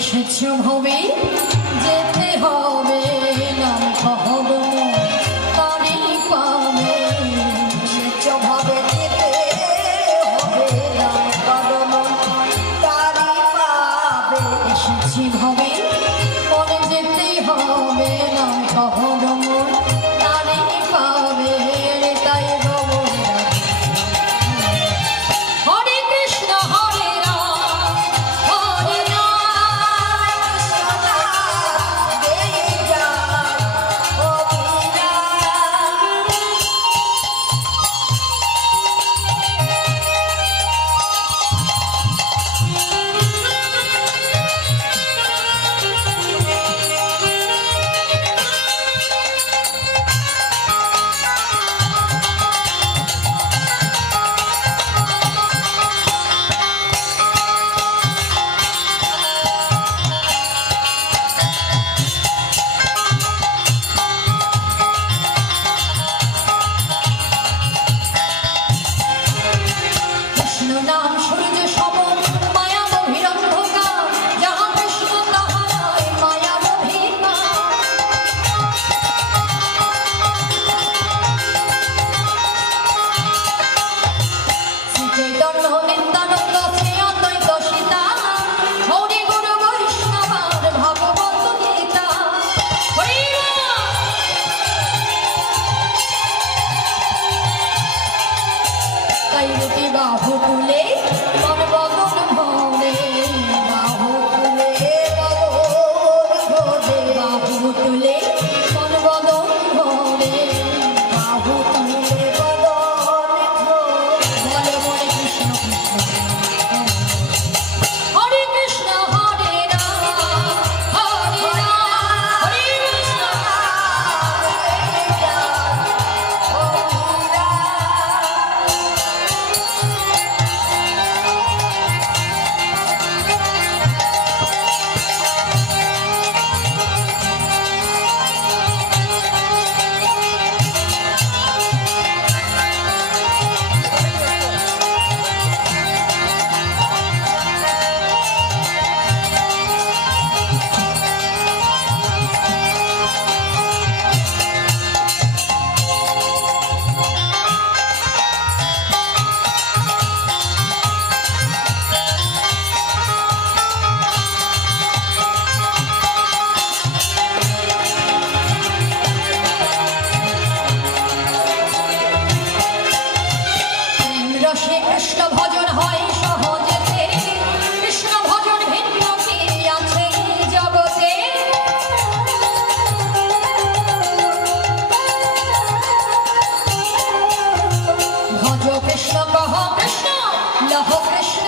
এসেছো ভবে যেতে হবে নাম খবর তারি পাবে এসেছো ভবে যেতে হবে নাম কদম তারি পাবে এসেছি ভবে মনে যেতে হবে নাম কদম তারি পাবে তাই বাহু তুলে মন বদন ভরে বাহু তুলে বাহু তুলে মন বদন ভরে বাহু তুলে বলে বলে কৃষ্ণ কৃষ্ণ হরে কৃষ্ণ হরে রাম হরে রাম হরে কৃষ্ণ কৃষ্ণ ভজন হয় সহজেতে কৃষ্ণ ভজন ভিন্ন কি আছে জগতে ভজ কৃষ্ণ কহ কৃষ্ণ লহ কৃষ্ণ